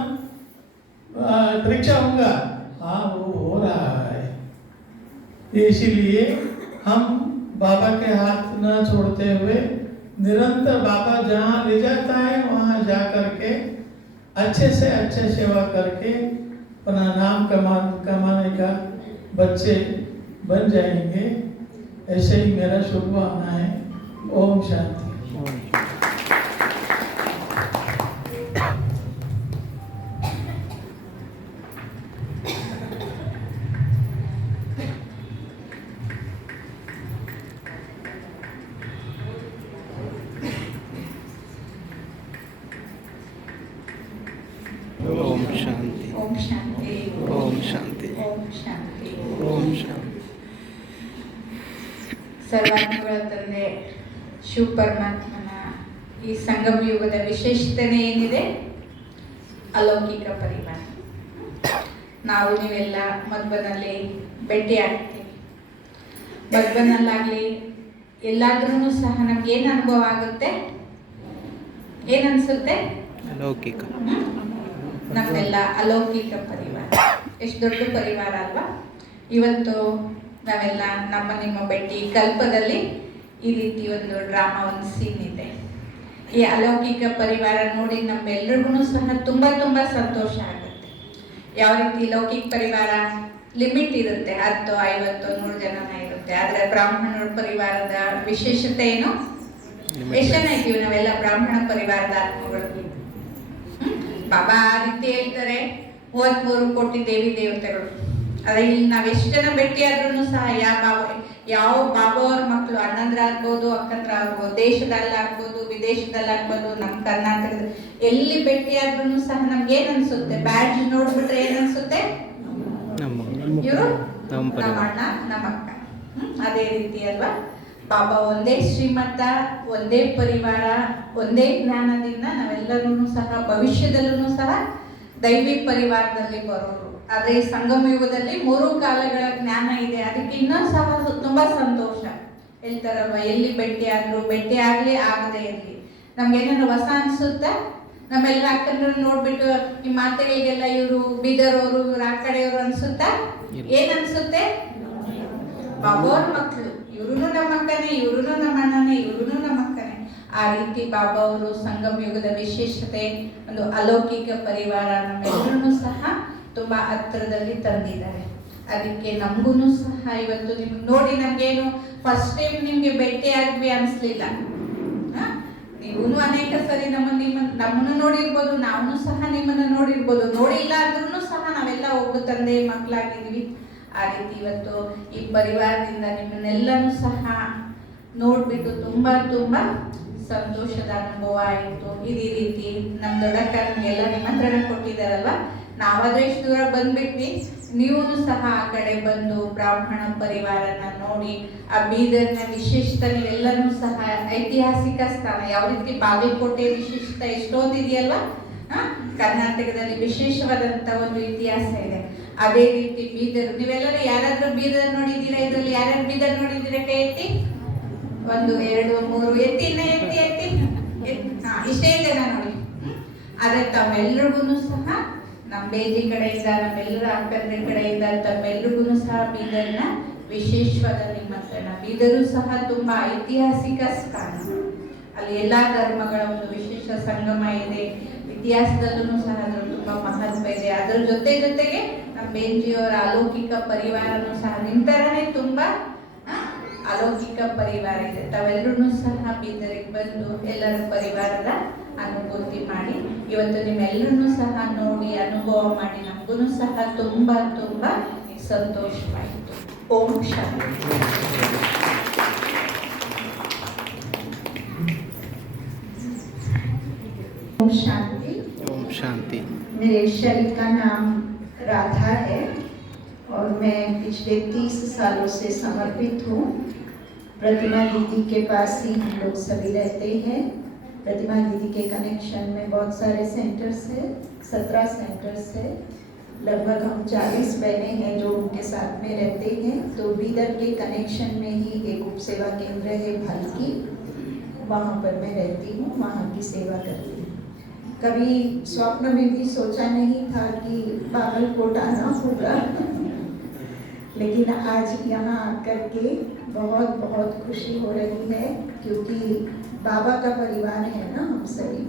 परीक्षा होगा, हाँ वो हो रहा है. इसीलिए हम बाबा के हाथ न छोड़ते हुए निरंतर बाबा जहाँ ले जाता है वहाँ जा करके अच्छे से अच्छे सेवा करके अपना नाम कमाने का बच्चे बन जाएंगे. ऐसे ही मेरा शुभ भावना है. ओम शांति। ओम शांति। ओम शांति। ओम शांति। ओम शांति। ओम शांति। ಸರ್ವಾತ್ಮಗಳ ತಂದೆ ಶಿವ ಪರಮಾತ್ಮನ ಈ ಸಂಗಮ ಯುಗದ ವಿಶೇಷತೆ ಏನಿದೆ? ಅಲೌಕಿಕ ಪರಿವಾರ. ನಾವು ನೀವೆಲ್ಲ ಮಧುಬನಲ್ಲಿ ಭೇಟಿ ಆಗ್ತೀವಿ. ಮಧುಬನಲ್ಲಾಗಲಿ ಎಲ್ಲಾದ್ರೂ ಸಹ ನಮ್ಗೆ ಏನು ಅನುಭವ ಆಗುತ್ತೆ? ಏನು ಅನಿಸುತ್ತೆ? अलौकिक। ನಮ್ಮೆಲ್ಲ ಅಲೌಕಿಕ ಪರಿವಾರ. ಎಷ್ಟು ದೊಡ್ಡ ಪರಿವಾರ ಅಲ್ವಾ? ಇವತ್ತು ನಾವೆಲ್ಲ ನಿಮ್ಮ ಭೇಟಿ ಕಲ್ಪದಲ್ಲಿ ಈ ರೀತಿ ಒಂದು ಡ್ರಾಮಾ, ಒಂದು ಸೀನ್ ಇದೆ. ಈ ಅಲೌಕಿಕ ಪರಿವಾರ ನೋಡಿ ನಮ್ಮೆಲ್ಲರಿಗೂ ಸಹ ತುಂಬ ತುಂಬ ಸಂತೋಷ ಆಗುತ್ತೆ. ಯಾವ ರೀತಿ ಲೌಕಿಕ ಪರಿವಾರ ಲಿಮಿಟ್ ಇರುತ್ತೆ, 10, 50, 100 ಜನನ ಇರುತ್ತೆ. ಆದರೆ ಬ್ರಾಹ್ಮಣರ ಪರಿವಾರದ ವಿಶೇಷತೆ ಏನು? ಎಷ್ಟು ಜನ ಇದ್ದೀವಿ ನಾವೆಲ್ಲ ಬ್ರಾಹ್ಮಣ ಪರಿವಾರದ ಆತ್ಮಗಳು? ಬಾಬಾ ಆ ರೀತಿ ಹೇಳ್ತಾರೆ, 33 ಕೋಟಿ ದೇವಿ ದೇವತೆಗಳು. ಅದೇ ಇಲ್ಲಿ ನಾವು ಎಷ್ಟು ಜನ ಭೇಟಿಯಾದ್ರೂ ಸಹ ಯಾವ ಬಾಬಾ ಅವ್ರ ಮಕ್ಕಳು, ಅಣ್ಣಂದ್ರಾಗ್ಬೋದು, ಅಕ್ಕಂದ್ರಾಗ್ಬೋದು, ದೇಶದಲ್ಲಾಗ್ಬೋದು, ವಿದೇಶದಲ್ಲಾಗ್ಬೋದು, ನಮ್ಮ ಕರ್ನಾಟಕದ ಎಲ್ಲಿ ಭೇಟಿಯಾದ್ರೂ ಸಹ ನಮ್ಗೆ ಏನ್ ಅನ್ಸುತ್ತೆ? ಬ್ಯಾಡ್ಜ್ ನೋಡ್ಬಿಟ್ರೆ ಏನ್ ಅನ್ಸುತ್ತೆ? ಇವರು ನಮ್ಮ ಅಣ್ಣ, ನಮ್ಮ ಅಕ್ಕ. ಅದೇ ರೀತಿ ಅಲ್ವಾ? ಬಾಬಾ ಒಂದೇ ಶ್ರೀಮಂತ, ಒಂದೇ ಪರಿವಾರ, ಒಂದೇ ಜ್ಞಾನದಿಂದ ನಾವೆಲ್ಲರೂ ಸಹ ಭವಿಷ್ಯದಲ್ಲೂ ಸಹ ದೈವಿ ಪರಿವಾರದಲ್ಲಿ ಬರೋರು. ಆದರೆ ಈ ಸಂಗಮ ಯುಗದಲ್ಲಿ 3 ಕಾಲಗಳ ಜ್ಞಾನ ಇದೆ. ಅದಕ್ಕೆ ಇನ್ನೂ ಸಹ ತುಂಬಾ ಸಂತೋಷ. ಹೇಳ್ತಾರಲ್ವ, ಎಲ್ಲಿ ಭೇಟಿ ಆಗಲಿ ಆಗದೆ ಇರಲಿ, ನಮ್ಗೇನಾದ್ರು ಹೊಸ ಅನ್ಸುತ್ತಾ? ನಮ್ಮೆಲ್ಲ ಅಕ್ಕಂದ್ರು ನೋಡ್ಬಿಟ್ಟು ಈ ಮಾತೆಗಳಿಗೆಲ್ಲ ಇವರು ಬೀದರ್ವರು, ಇವ್ರು ಆ ಕಡೆಯವರು ಅನ್ಸುತ್ತಾ? ಏನ್ ಅನ್ಸುತ್ತೆ? ಬಾಬಾವ್ರ ಮಕ್ಕಳು, ಇವ್ರು ನಮ್ಮ ಅಕ್ಕನೇ, ಇವ್ರು ನಮ್ಮ ಅಣ್ಣನೇ, ಇವ್ರು ನಮ್ಮ ಅಕ್ಕನೇ. ಆ ರೀತಿ ಬಾಬಾ ಅವರು ಸಂಗಮ ಯುಗದ ವಿಶೇಷತೆ, ಒಂದು ಅಲೌಕಿಕ ಪರಿವಾರ ನಮ್ಮೆಲ್ಲರೂ ಸಹ ತುಂಬಾ ಹತ್ರದಲ್ಲಿ ತಂದಿದ್ದಾರೆ. ಅದಕ್ಕೆ ನಮಗೂ ಸಹ ಇವತ್ತು ನಿಮ್ಗೆ ನೋಡಿ ನಮ್ಗೇನು ಫಸ್ಟ್ ಟೈಮ್ ನಿಮ್ಗೆ ಭೇಟಿ ಆದ್ವಿ ಅನ್ಸ್ಲಿಲ್ಲ. ನೀವು ಅನೇಕ ಸರಿ ನಮ್ಮನ್ನು ನೋಡಿರ್ಬೋದು, ನಾವು ಸಹ ನಿಮ್ಮನ್ನು ನೋಡಿರ್ಬೋದು. ನೋಡಿಲ್ಲ ಅಂದ್ರೂ ಸಹ ನಾವೆಲ್ಲ ಒಬ್ಬ ತಂದೆ ಮಕ್ಕಳಾಗಿದ್ವಿ. ಆ ರೀತಿ ಇವತ್ತು ಈ ಪರಿವಾರದಿಂದ ನಿಮ್ಮನ್ನೆಲ್ಲನೂ ಸಹ ನೋಡ್ಬಿಟ್ಟು ತುಂಬಾ ತುಂಬಾ ಸಂತೋಷದ ಅನುಭವ ಆಯಿತು. ಇದೇ ರೀತಿ ನಮ್ಮ ದೊಡ್ಡಕ್ಕ ನಮಗೆಲ್ಲ ನಿಮಂತ್ರಣ ಕೊಟ್ಟಿದ್ದಾರಲ್ವ, ನಾವಾದ್ರೆ ಇಷ್ಟು ದೂರ ಬಂದ್ಬಿಟ್ವಿ. ನೀವು ಸಹ ಆ ಕಡೆ ಬಂದು ಬ್ರಾಹ್ಮಣ ಪರಿವಾರನ ನೋಡಿ, ಆ ಬೀದರ್ನ ವಿಶೇಷತೆ ನೀವೆಲ್ಲರೂ ಸಹ ಐತಿಹಾಸಿಕ ಸ್ಥಾನ, ಯಾವ ರೀತಿ ಬಾಗಲಕೋಟೆ ವಿಶೇಷತೆ ಎಷ್ಟೊಂದು ಇದೆಯಲ್ವಾ? ಕರ್ನಾಟಕದಲ್ಲಿ ವಿಶೇಷವಾದಂತ ಒಂದು ಇತಿಹಾಸ ಇದೆ. ಅದೇ ರೀತಿ ಬೀದರ್, ನೀವೆಲ್ಲರೂ ಯಾರಾದ್ರೂ ಬೀದರ್ ನೋಡಿದ್ದೀರಾ? ಇದರಲ್ಲಿ ಯಾರ್ಯಾರು ಬೀದರ್ ನೋಡಿದ್ದೀರಾ? ಕೈ ಎತ್ತಿ. 1, 2, 3 ಎತ್ತಿ, ಇನ್ನ ಎತ್ತಿ ಎತ್ತಿ. ಇಷ್ಟೇ ಜನ ನೋಡಿ. ಆದ್ರೆ ತಮ್ಮೆಲ್ಲರಿಗೂ ಸಹ ನಮ್ಮ ಬೇಜಿ ಕಡೆಯಿಂದ, ನಮ್ಮೆಲ್ಲರ ಅಕ್ಕಂದ್ರ ಕಡೆಯಿಂದ ತಮ್ಮೆಲ್ಲರಿಗೂ ಸಹ ಬೀದರ್ನ ವಿಶೇಷವಾದ ನಿಮಂತ್ರಣ. ಬೀದರು ಸಹ ತುಂಬಾ ಐತಿಹಾಸಿಕ ಸ್ಥಾನ. ಅಲ್ಲಿ ಎಲ್ಲಾ ಧರ್ಮಗಳ ಒಂದು ವಿಶೇಷ ಸಂಗಮ ಇದೆ. ಇತಿಹಾಸದಲ್ಲೂ ಸಹ ಅದ್ರ ತುಂಬಾ ಮಹತ್ವ ಇದೆ. ಅದ್ರ ಜೊತೆಗೆ ನಮ್ಮ ಬೇಂಜಿಯವರ ಅಲೌಕಿಕ ಪರಿವಾರನೂ ಸಹ ನಿಮ್ ತರನೇ ತುಂಬಾ ಅಲೌಕಿಕ ಪರಿವಾರ ಇದೆ. ತಾವೆಲ್ಲರೂ ಸಹ ಬೀದರಿಗೆ ಬಂದು ಎಲ್ಲರ ಪರಿವಾರದ ಅನುಭೂತಿ ಮಾಡಿ, ಇವತ್ತು ನಿಮ್ಮೆಲ್ಲರನ್ನೂ ಸಹ ನೋಡಿ ಅನುಭವ ಮಾಡಿ ನಮಗೂ ಸಹ ತುಂಬಾ ತುಂಬಾ ಸಂತೋಷವಾಯಿತು. ಓಂ ಶಾಂತಿ. ओम शांति। ओम शांति। मेरे शरीर का नाम राधा है और मैं पिछले 30 सालों से समर्पित हूँ। प्रतिमा दीदी के पास ही हम लोग सभी रहते हैं। प्रतिमा दीदी के कनेक्शन में बहुत सारे सेंटर्स है, 17 सेंटर्स है। लगभग हम 40 बहनें हैं जो उनके साथ में रहते हैं। तो बीदर के कनेक्शन में ही एक उप सेवा केंद्र है भालकी, वहाँ पर मैं रहती हूँ, वहाँ की सेवा करती हूँ। कभी स्वप्न में भी सोचा नहीं था कि बागलकोट आना होगा, लेकिन आज यहाँ आकर के बहुत बहुत खुशी हो रही है, क्योंकि बाबा का परिवार है ना हम सभी।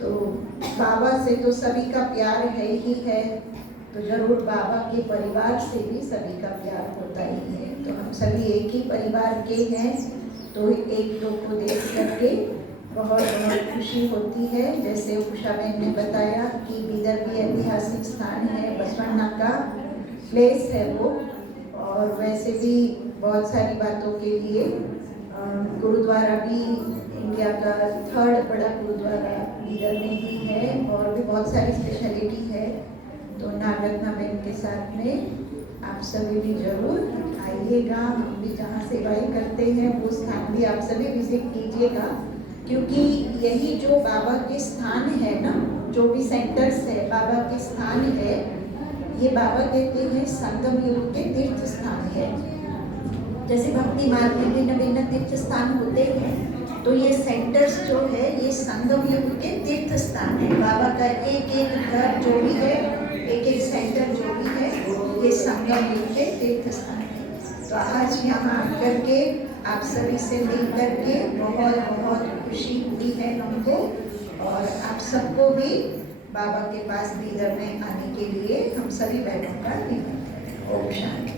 तो बाबा से तो सभी का प्यार है ही है, तो जरूर बाबा के परिवार से भी सभी का प्यार होता ही है। तो हम सभी एक ही परिवार के हैं। तो एक दो को देख करके बहुत बहुत खुशी होती है। जैसे उषा बहन ने बताया कि बीदर भी ऐतिहासिक स्थान है, बसवन्ना का प्लेस है वो, और वैसे भी बहुत सारी बातों के लिए गुरुद्वारा भी इंडिया का 3rd बड़ा गुरुद्वारा बीदर में ही है, और भी बहुत सारी स्पेशलिटी है। तो नागरत्ना बहन के साथ में आप सभी भी जरूर आइएगा। हम भी जहाँ सेवाएं करते हैं वो स्थान भी आप सभी विजिट कीजिएगा, क्योंकि यही जो बाबा के स्थान है ना, जो भी सेंटर्स है बाबा के स्थान है, ये बाबा कहते हैं संगम युग के तीर्थ स्थान है। जैसे भक्ति मार्ग में भिन्न भिन्न तीर्थ स्थान होते हैं, तो ये सेंटर्स जो है ये संगम युग के तीर्थ स्थान है। बाबा का एक एक घर जो भी है, एक एक सेंटर जो भी है, ये संगम युग के तीर्थ स्थान है। तो आज यहाँ आकर के आप सभी से मिल करके बहुत बहुत खुशी हुई है हमको, और आप सबको भी बाबा के पास बीदर में आने के लिए हम सभी बहनों का निमंत्रण है। ओम शांति।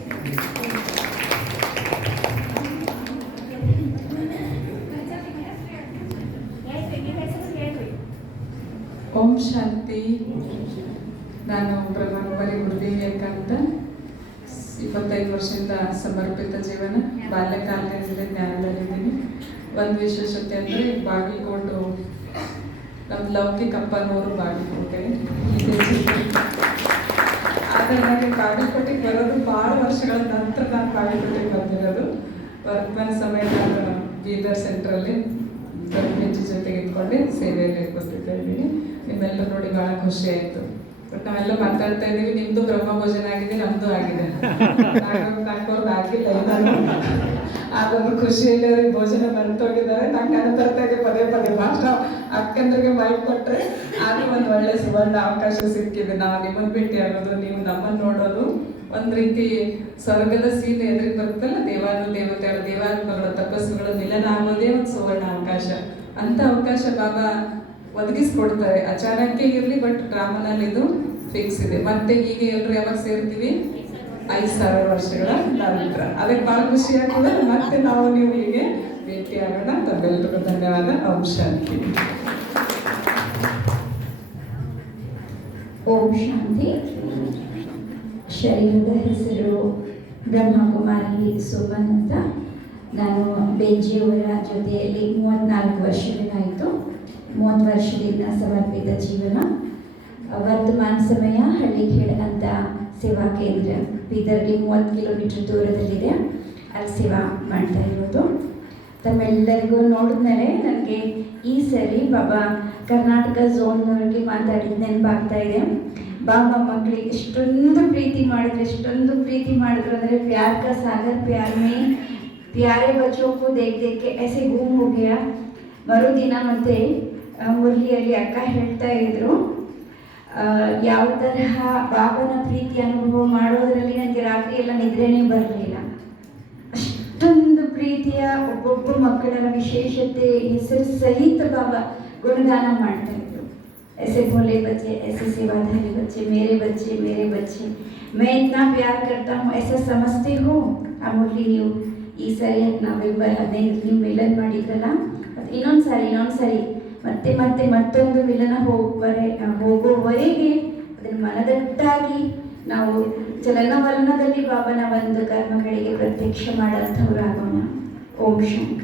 ಓಂ ಶಾಂತಿ. ನಾನು ಬ್ರಹ್ಮಕುಮಾರಿ ಗುರುದೇವಿ ಅಕ್ಕ ಅಂತ. 25 ವರ್ಷದಿಂದ ಸಮರ್ಪಿತ ಜೀವನ, ಬಾಲ್ಯಕಾಲದಿಂದಲೇ ಜ್ಞಾನದಲ್ಲಿದ್ದೀನಿ. ಒಂದು ವಿಶೇಷತೆ ಅಂದರೆ ಬಾಗಲಕೋಟು ನಮ್ಮ ಲೌಕಿಕ ಅಪ್ಪನವರು ಬಾಗಲಕೋಟೆ. ಆದರೆ ನನಗೆ ಬಾಗಲಕೋಟೆಗೆ ಬರೋದು ಭಾಳ ವರ್ಷಗಳ ನಂತರ ನಾನು ಬಾಗಲಕೋಟೆಗೆ ಬಂದಿರೋದು. ವರ್ತಮಾನ ಸಮಯ ನಾನು ಬೀದರ್ ಸೆಂಟ್ರಲ್ಲಿ ಹೆಜ್ಜೆ ಜೊತೆಗೆ ಇಟ್ಕೊಂಡು ಸೇವೆಯಲ್ಲಿ ಗೊತ್ತಿರ್ತಾ ಇದ್ದೀನಿ. ನಿಮ್ಮೆಲ್ಲರೂ ನೋಡಿ ಭಾಳ ಖುಷಿ ಆಯಿತು. ಬಟ್ ನಾವೆಲ್ಲ ಮಾತಾಡ್ತಾ ಇದ್ದೀವಿ, ನಿಮ್ಮದು ಬ್ರಹ್ಮ ಭೋಜನ ಆಗಿದೆ, ನಮ್ಮದು ಆಗಿದೆ. ನಾಲ್ಕವ್ರದ್ದು ಆಗಿಲ್ಲ ನಾನು, ಆದರೂ ಖುಷಿಯಲ್ಲಿ ಅವ್ರಿಗೆ ಭೋಜನ ಬರ್ತೋಗಿದ್ದಾರೆ. ನಂಗೆ ಅನುತರ್ತಾಗೆ ಪದೇ ಪದೇ ಮಾತ್ರ ಅಕ್ಕಂದ್ರಿಗೆ ಮೈಕ್ ಕೊಟ್ಟರೆ ಆಗ ಒಂದು ಒಳ್ಳೆ ಸುವರ್ಣ ಅವಕಾಶ ಸಿಕ್ಕಿದೆ. ನಾವು ನಿಮ್ಮನ್ನು ಭೇಟಿ ಆಗೋದು, ನೀವು ನಮ್ಮನ್ನು ನೋಡೋದು, ಒಂದು ರೀತಿ ಸ್ವರ್ಗದ ಸೀಲೆ ಎದುರಿಗೆ ಬರುತ್ತಲ್ಲ, ದೇವತೆಗಳ ದೇವಾತ್ಮಗಳ ತಪಸ್ಸುಗಳ ಮಿಲನ ಆಗೋದೇ ಒಂದು ಸುವರ್ಣ ಅವಕಾಶ. ಅಂತ ಅವಕಾಶ ಬಾಬಾ ಒದಗಿಸ್ಕೊಡ್ತಾರೆ. ಅಚಾನಕ್ಕೆ ಇರಲಿ, ಬಟ್ ಡ್ರಾಮನಲ್ಲಿ ಇದು ಫಿಕ್ಸ್ ಇದೆ. ಮತ್ತೆ ಈಗ ಎಲ್ಲರೂ ಯಾವಾಗ ಸೇರ್ತೀವಿ? 5,000 ವರ್ಷಗಳ ನಂತರ. ಅದಕ್ಕೆ ಭಾಳ ಖುಷಿ ಆಗ್ತದೆ. ಮತ್ತೆ ನಾವು ನೀವು ಹೀಗೆ ಭೇಟಿ ಆಗೋಣ. ತಮ್ಮೆಲ್ಲರಿಗೂ ಧನ್ಯವಾದ. ಓಂ ಶಾಂತಿ. ಓಂ ಶಾಂತಿ. ಶರೀರದ ಹೆಸರು ಬ್ರಹ್ಮಕುಮಾರಿ ಸೋಮನ್ ಅಂತ. ನಾನು ಬೆಂಜಿಯವರ ಜೊತೆಯಲ್ಲಿ 34 ವರ್ಷಗಳಾಯಿತು. 30 ವರ್ಷದಿಂದ ಸಮರ್ಪಿತ ಜೀವನ. ವರ್ತಮಾನ ಸಮಯ ಹಳ್ಳಿಖೇಡ್ ಅಂತ ಸೇವಾ ಕೇಂದ್ರ ಬೀದರ್ಗೆ 30 ಕಿಲೋಮೀಟರ್ ದೂರದಲ್ಲಿದೆ. ಅಲ್ಲಿ ಸೇವಾ ಮಾಡ್ತಾ ಇರೋದು. ತಮ್ಮೆಲ್ಲರಿಗೂ ನೋಡಿದ್ಮೇಲೆ ನನಗೆ ಈ ಸರಿ ಬಾಬಾ ಕರ್ನಾಟಕ ಝೋನ್ನವರಿಗೆ ಮಾತಾಡಿದ ನೆನಪಾಗ್ತಾ ಇದೆ. ಬಾಬಾ ಮಕ್ಕಳಿಗೆ ಎಷ್ಟೊಂದು ಪ್ರೀತಿ ಮಾಡಿದ್ರು ಅಂದರೆ ಪ್ಯಾರ್ ಕಾ ಸಾಗರ್ ಪ್ಯಾರ್ ಮೇ ಪ್ಯಾರೆ ಬಚ್ಚೋ ಕೋ ದೇಖ್ ದೇಖ್ ಕೆ ಐಸೆ ಗುಮ್ ಹೋ ಗಯಾ. ಮರುದಿನ ಮತ್ತೆ ಮುರಳಿಯಲ್ಲಿ ಅಕ್ಕ ಹೇಳ್ತಾ ಇದ್ರು, ಯಾವ ತರಹ ಬಾಬನ ಪ್ರೀತಿ ಅನುಭವ ಮಾಡೋದ್ರಲ್ಲಿ ನನಗೆ ರಾತ್ರಿ ಎಲ್ಲ ನಿದ್ರೆನೇ ಬರಲಿಲ್ಲ. ಅಷ್ಟೊಂದು ಪ್ರೀತಿಯ ಒಬ್ಬೊಬ್ಬ ಮಕ್ಕಳ ವಿಶೇಷತೆ ಹೆಸರು ಸಹಿತ ಬಾಬಾ ಗುಣಗಾನ ಮಾಡ್ತಾ ಇದ್ರು. ऐसे भोले बच्चे, ऐसे सेवाधारी बच्चे, मेरे बच्चे, मैं इतना प्यार करता हूँ, ऐसा समझते हो? ಆ ಮುರಳಿ ನೀವು ಈ ಸರಿ ನವೆಂಬರ್ 15 ನೀವು ಮಿಲನ್ ಮಾಡಿದ್ರಲ್ಲ, ಇನ್ನೊಂದು ಸಾರಿ ಮತ್ತೆ ಮತ್ತೊಂದು ಮಿಲನ ಹೋಗುವವರೆಗೆ ಅದನ್ನು ಮನದಟ್ಟಾಗಿ ನಾವು ಚಲನವಲನದಲ್ಲಿ ಬಾಬನ ಒಂದು ಕರ್ಮಗಳಿಗೆ ಪ್ರತ್ಯಕ್ಷ ಮಾಡೋಂಥವ್ರಾಗೋಣ. ಓಂ ಶಾಂತಿ.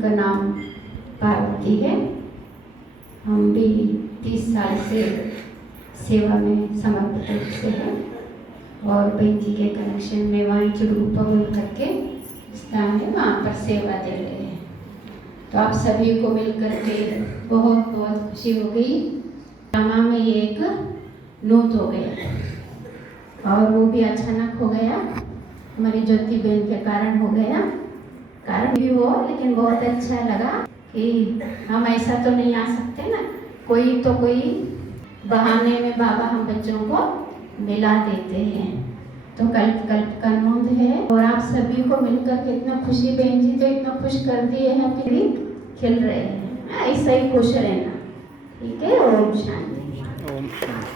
का नाम पार्वती है। हम भी 30 साल से सेवा में समर्पित रूप से हैं और बहन जी के कनेक्शन में वहीं चुड़ूपा करके स्थान है, वहाँ पर सेवा दे रहे हैं। तो आप सभी को मिलकर के बहुत बहुत खुशी हो गई। रामा में ये एक नूत हो गया और वो भी अचानक हो गया, हमारी ज्योति बहन के कारण हो गया। कारण भी वो, लेकिन बहुत अच्छा लगा कि हम ऐसा तो नहीं आ सकते ना, कोई बहाने में बाबा हम बच्चों को मिला देते हैं। तो कल्प कल्प का नोंद है और आप सभी को मिलकर के इतना खुशी, बहन जी तो इतना खुश कर दिए हैं कि खिल रहे हैं। ऐसा ही खुश रहना, ठीक है। ओम शांति। ओम शांति।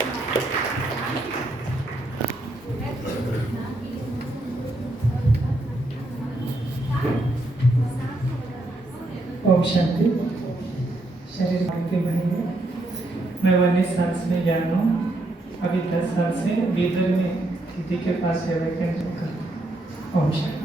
ओम शांति। शरीर आगे बढ़ेंगे। मैं 19 साल से ज्ञान हूँ। अभी 10 साल से बीदर में दीदी के पास सेवा केंद्र का। ओम शांति।